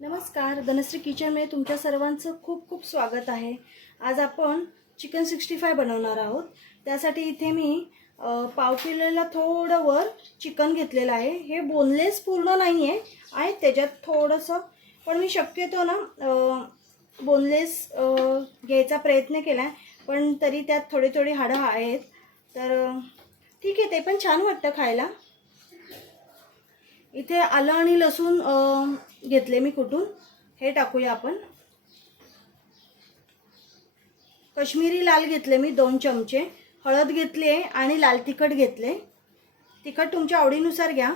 नमस्कार धनश्री किचनमध्ये तुमच्या सर्वांचं खूप खूप स्वागत आहे. आज आपण चिकन सिक्स्टी फाय बनवणार आहोत. त्यासाठी इथे मी पाव किलोला थोडं वर चिकन घेतलेलं आहे. हे बोनलेस पूर्ण नाही आहे आहे त्याच्यात थोडंसं. पण मी शक्यतो ना बोनलेस घ्यायचा प्रयत्न केला आहे पण तरी त्यात थोडी थोडी हाडं आहेत. तर ठीक आहे ते पण छान वाटतं खायला. इथे आलं आणि लसूण घेतले मी कुठून? हे टाकूया आपण. कश्मीरी लाल घेतले मी दोन चमचे. हळद घेतली आहे आणि लाल तिखट घेतले. तिखट तुमच्या आवडीनुसार घ्या.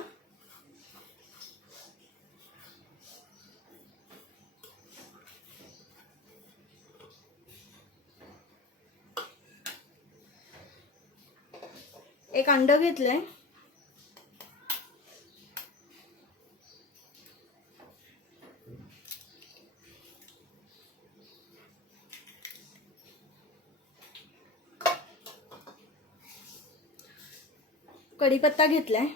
एक अंड घेतलंय. कढीपत्ता घेतलाय.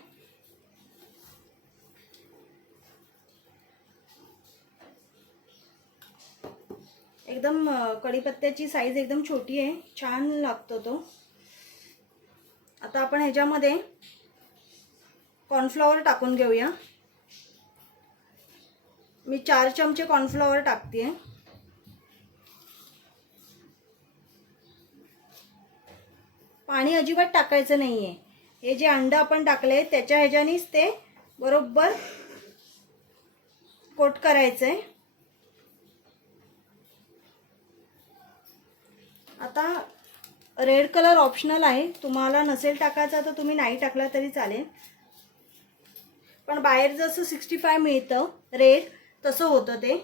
एकदम कढीपत्त्याची साईज एकदम छोटी आहे. छान लागतो तो. आता आपण ह्याच्यामध्ये कॉर्नफ्लॉवर टाकून घेऊया. मी चार चमचे कॉर्नफ्लॉवर टाकते. पाणी अजिबात टाकायचं नाही आहे हे जे अंड आपण टाकले त्याच्या ह्याच्यानीच ते बरोबर कोट करायचं आहे आता रेड कलर ऑप्शनल आहे. तुम्हाला नसेल टाकायचा तर तुम्ही नाही टाकला तरी चालेल. पण बाहेर जसं सिक्स्टी फाय मिळतं रेड तसं होतं ते.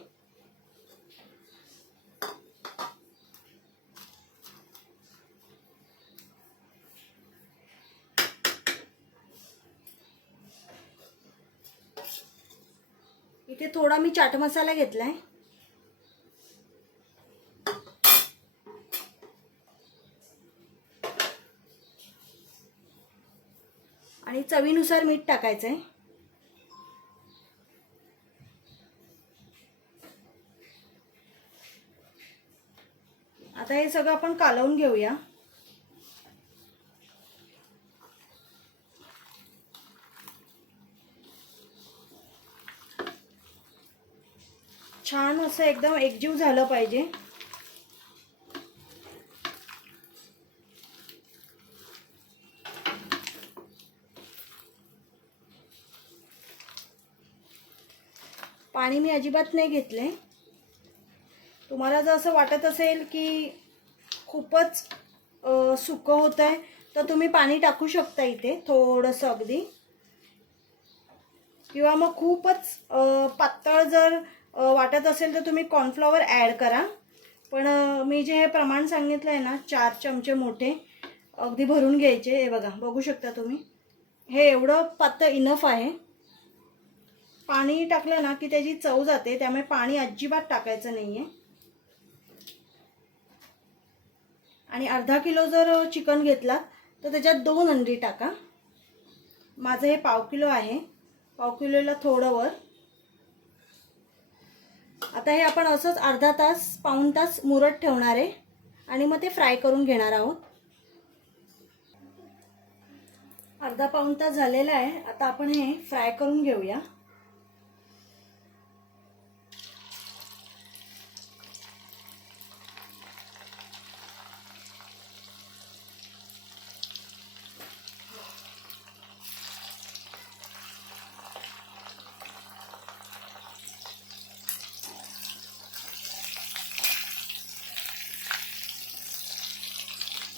इथे थोडा मी चाट मसाला घेतलाय. आणि चवीनुसार मीठ टाकायचं आहे आता हे सगळं आपण कालवून घेऊया. छान असं एकदम एकजीव झालं पाहिजे. पाणी मी अजिबात नाही घेतले तुम्हाला जर असं वाटत असेल की खूपच सुकं होत आहे तर तुम्ही पाणी टाकू शकता इथे थोडंसं अगदी. किंवा मग खूपच पातळ जर वाटत असेल तर तुम्ही कॉर्नफ्लॉवर ॲड करा. पण मी जे हे प्रमाण सांगितलं आहे ना चार चमचे मोठे अगदी भरून घ्यायचे हे बघा बघू शकता तुम्ही. हे एवढं पातळ इनफ आहे. पाणी टाकलं ना की त्याची चव जाते त्यामुळे पाणी अजिबात टाकायचं नाही आहे आणि अर्धा किलो जर चिकन घेतला तर त्याच्यात दोन अंडी टाका. माझं हे पाव किलो आहे. पाव किलोला थोडं वर. आता हे आपण असंच अर्धा तास पाऊण तास मुरत ठेवणार आहे. आणि मग ते फ्राय करून घेणार आहोत. अर्धा पाऊण तास झालेला आहे. आता आपण हे फ्राय करून घेऊया.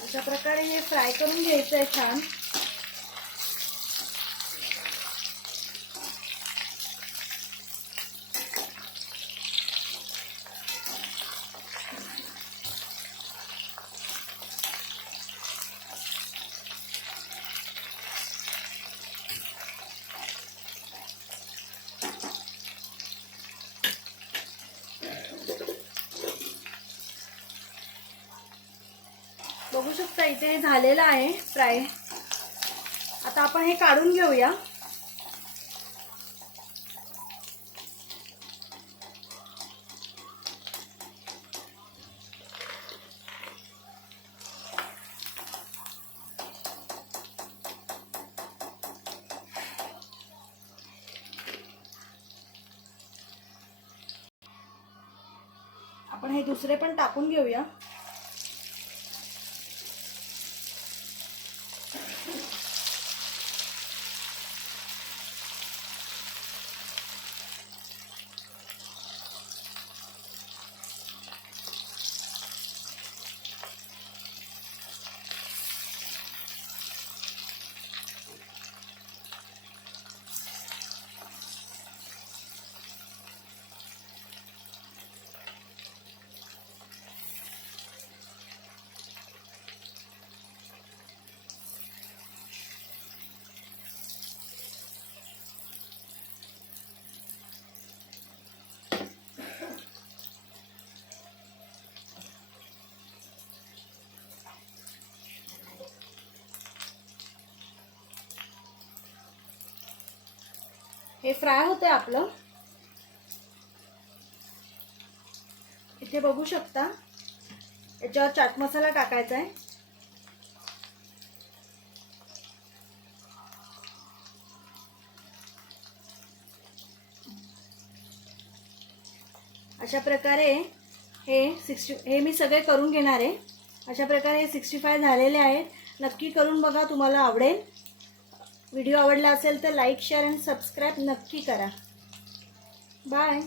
अशा प्रकारे हे फ्राय करून घ्यायचं आहे छान. मस्त इथे झालेलं आहे फ्राय. आता आपण हे काढून घेऊया. आपण हे दुसरे पण टाकून घेऊया. हे फ्राय होते आपलं. इथे बघू शकता. याच्यावर चाट मसाला टाकायचा आहे अशा प्रकारे हे सिक्स्टी हे मी सगळे करून घेणार. आहे अशा प्रकारे हे सिक्स्टी फाय झालेले आहेत. नक्की करून बघा तुम्हाला आवडेल. व्हिडिओ आवडला असेल तर लाईक शेअर आणि सबस्क्राईब नक्की करा. बाय.